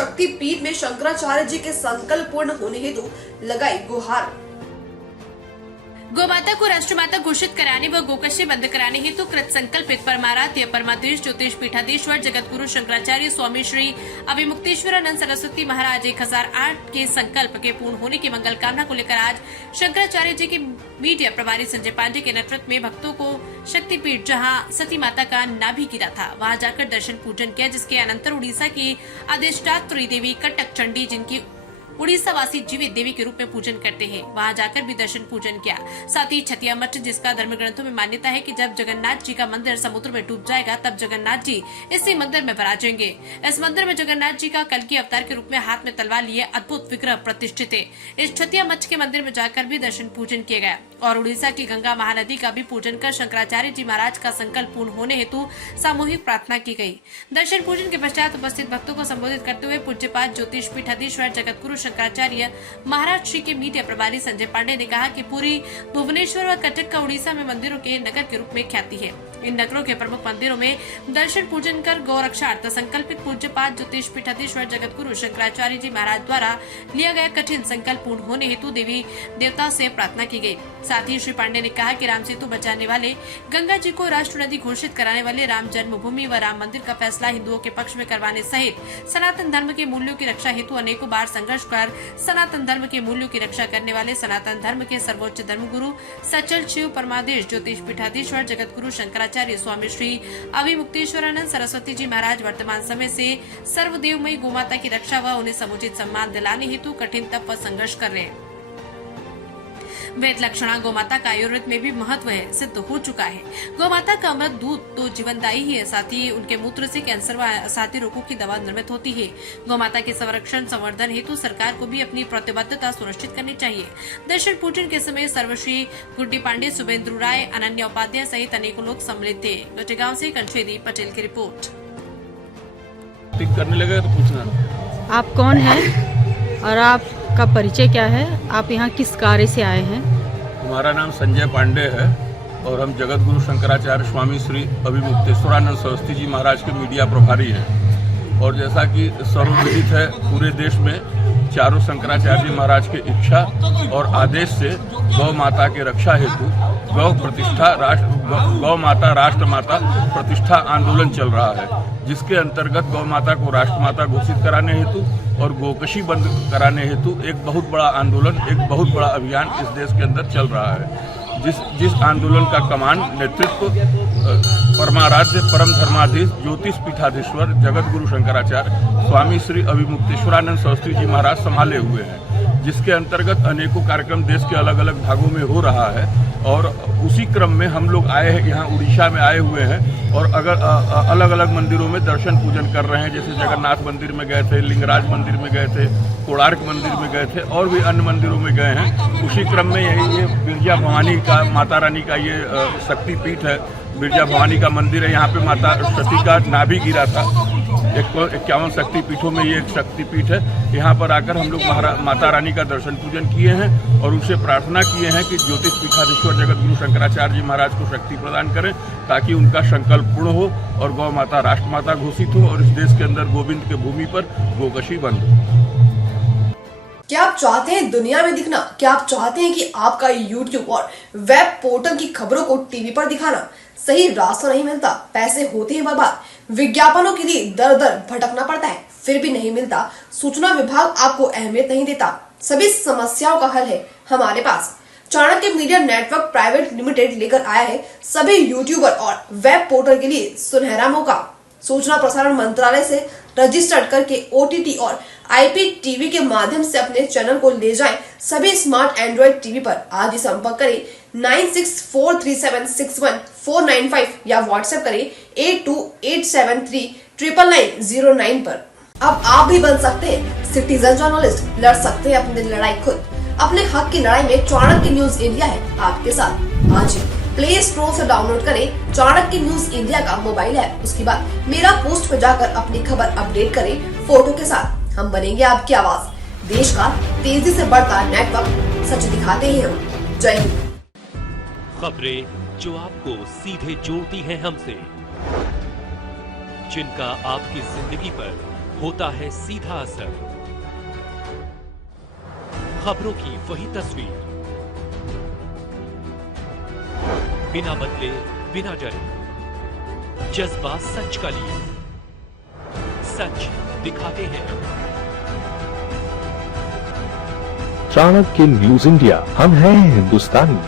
शक्तिपीठ में शंकराचार्य जी के संकल्प पूर्ण होने हेतु लगाई गुहार। गौ माता को राष्ट्रमाता घोषित कराने व गोकशी बंद कराने हेतु कृत संकल्पित परमाराध्य परमादेश ज्योतिष पीठाधीश्वर जगतगुरु शंकराचार्य स्वामी श्री अभिमुक्तेश्वरानंद सरस्वती महाराज 1008 के संकल्प के पूर्ण होने की मंगल कामना को लेकर आज शंकराचार्य जी के मीडिया प्रभारी संजय पांडे के नेतृत्व में भक्तों को शक्तिपीठ जहां सती माता का नाभि गिरा था वहां जाकर दर्शन पूजन किया, जिसके अनंतर उड़ीसा की अधिष्ठात्री देवी कटक चंडी जिनकी उड़ीसा वासी जीवित देवी के रूप में पूजन करते हैं, वहां जाकर भी दर्शन पूजन किया। साथ ही छतिया मठ, जिसका धर्म ग्रंथों में मान्यता है कि जब जगन्नाथ जी का मंदिर समुद्र में डूब जाएगा तब जगन्नाथ जी इसी मंदिर में विराजेंगे। इस मंदिर में जगन्नाथ जी का कल्कि अवतार के रूप में हाथ में तलवार लिए अद्भुत विग्रह प्रतिष्ठित है। इस छतिया मठ के मंदिर में जाकर भी दर्शन पूजन किया गया और उड़ीसा की गंगा महानदी का भी पूजन कर शंकराचार्य जी महाराज का संकल्प पूर्ण होने हेतु सामूहिक प्रार्थना की गई। दर्शन पूजन के पश्चात उपस्थित भक्तों को संबोधित करते हुए पूज्यपाद ज्योतिष पीठाधीश्वर जगतगुरु शंकराचार्य महाराज श्री के मीडिया प्रभारी संजय पांडे ने कहा कि पूरी भुवनेश्वर और कटक का उड़ीसा में मंदिरों के नगर के रूप में ख्याति है। इन नगरों के प्रमुख मंदिरों में दर्शन पूजन कर गौ रक्षार्थ संकल्पित पूज्यपाद ज्योतिष पीठाधीश्वर जगतगुरु शंकराचार्य जी महाराज द्वारा लिया गया कठिन संकल्प पूर्ण होने हेतु देवी देवता से प्रार्थना की गई। साथ ही श्री पांडे ने कहा कि राम सेतु बचाने वाले, गंगा जी को राष्ट्र नदी घोषित कराने वाले, राम जन्मभूमि व राम मंदिर का फैसला हिंदुओं के पक्ष में करवाने सहित सनातन धर्म के मूल्यों की रक्षा हेतु अनेकों बार संघर्ष कर सनातन धर्म के मूल्यों की रक्षा करने वाले सनातन धर्म के सर्वोच्च धर्मगुरु सचल शिव परमादेश ज्योतिष पीठाधीश्वर जगतगुरु शंकराचार्य स्वामी श्री अभिमुक्तेश्वरानंद सरस्वती जी महाराज वर्तमान समय से सर्वदेवमयी गोमाता की रक्षा व उन्हें समुचित सम्मान दिलाने हेतु कठिन तप व संघर्ष कर रहे हैं। वेद लक्षणा गौमाता का आयुर्वेद में भी महत्व है, सिद्ध हो चुका है। गौमाता का अमृत दूध तो जीवनदायी ही है, साथ ही उनके मूत्र से कैंसर व साथी रोगों की दवा निर्मित होती है। गौमाता के संरक्षण संवर्धन हेतु सरकार को भी अपनी प्रतिबद्धता सुनिश्चित करनी चाहिए। दर्शन पूजन के समय सर्वश्री गुड्डी पांडे, शुभेंद्र राय, अनन्या उपाध्याय सहित अनेकों लोग सम्मिलित थे। गोटेगांव से कंचेदी पटेल की रिपोर्ट। करने लगे तो पूछना आप कौन हैं और आपका परिचय क्या है? आप यहाँ किस कार्य से आए हैं? हमारा नाम संजय पांडे है और हम जगतगुरु शंकराचार्य स्वामी श्री अभिमुक्तेश्वरानंद सरस्वती जी महाराज के मीडिया प्रभारी हैं। और जैसा कि सर्वविदित है, पूरे देश में चारों शंकराचार्य जी महाराज की इच्छा और आदेश से गौ माता के रक्षा हेतु गौ माता राष्ट्र माता प्रतिष्ठा आंदोलन चल रहा है, जिसके अंतर्गत गौ माता को राष्ट्रमाता घोषित कराने हेतु और गोकशी बंद कराने हेतु एक बहुत बड़ा आंदोलन, एक बहुत बड़ा अभियान इस देश के अंदर चल रहा है। जिस आंदोलन का कमान नेतृत्व परमाराध्य परम धर्माधीश ज्योतिष पीठाधीश्वर जगतगुरु शंकराचार्य स्वामी श्री अभिमुक्तेश्वरानंद सरस्वती जी महाराज संभाले हुए हैं, जिसके अंतर्गत अनेकों कार्यक्रम देश के अलग अलग भागों में हो रहा है। और उसी क्रम में हम लोग आए हैं, यहाँ उड़ीसा में आए हुए हैं और अलग अलग मंदिरों में दर्शन पूजन कर रहे हैं। जैसे जगन्नाथ मंदिर में गए थे, लिंगराज मंदिर में गए थे, कोणार्क मंदिर में गए थे और भी अन्य मंदिरों में गए हैं। उसी क्रम में ये बिरजा भवानी का, माता रानी का ये शक्तिपीठ है, बिरजा भवानी का मंदिर है। यहाँ पे माता सती का नाभि गिरा था। 51 शक्तिपीठों में ये एक शक्तिपीठ है। यहाँ पर आकर हम लोग माता रानी का दर्शन पूजन किए हैं और उनसे प्रार्थना किए हैं कि ज्योतिष पीठाधीश्वर जगतगुरु शंकराचार्य जी महाराज को शक्ति प्रदान करें, ताकि उनका संकल्प पूर्ण हो और गौ माता राष्ट्रमाता घोषित हो और इस देश के अंदर गोविंद के भूमि पर गोकशी बंद हो। क्या आप चाहते हैं दुनिया में दिखना? क्या आप चाहते हैं कि आपका YouTube और वेब पोर्टल की खबरों को टीवी पर दिखाना? सही रास्ता नहीं मिलता, पैसे होते हैं बर्बाद, विज्ञापनों के लिए दर दर भटकना पड़ता है, फिर भी नहीं मिलता, सूचना विभाग आपको अहमियत नहीं देता। सभी समस्याओं का हल है हमारे पास। Chanakya media network private limited लेकर आया है सभी यूट्यूबर और वेब पोर्टल के लिए सुनहरा मौका। सूचना प्रसारण मंत्रालय से रजिस्टर्ड करके OTT और IPTV के माध्यम से अपने चैनल को ले जाएं सभी स्मार्ट एंड्रॉइड टीवी पर। आज ही संपर्क करें 9643761495 या व्हाट्सएप करें 8287399909 पर। अब आप भी बन सकते हैं सिटीजन जर्नलिस्ट, लड़ सकते हैं अपनी लड़ाई खुद। अपने हक की लड़ाई में चाणक्य न्यूज इंडिया है आपके साथ। आज ही प्ले स्टोर से डाउनलोड करें चाणक्य न्यूज इंडिया का मोबाइल ऐप। उसके बाद मेरा पोस्ट पर जाकर अपनी खबर अपडेट करें फोटो के साथ। हम बनेंगे आपकी आवाज, देश का तेजी से बढ़ता नेटवर्क, सच दिखाते हैं हम। जय हिंद। खबरें जो आपको सीधे जोड़ती हैं हमसे, जिनका आपकी जिंदगी पर होता है सीधा असर। खबरों की वही तस्वीर, बिना बदले बिना डरे, जज्बा सच का लिए, सच दिखाते हैं। चाणक्य न्यूज इंडिया, हम हैं हिंदुस्तानी।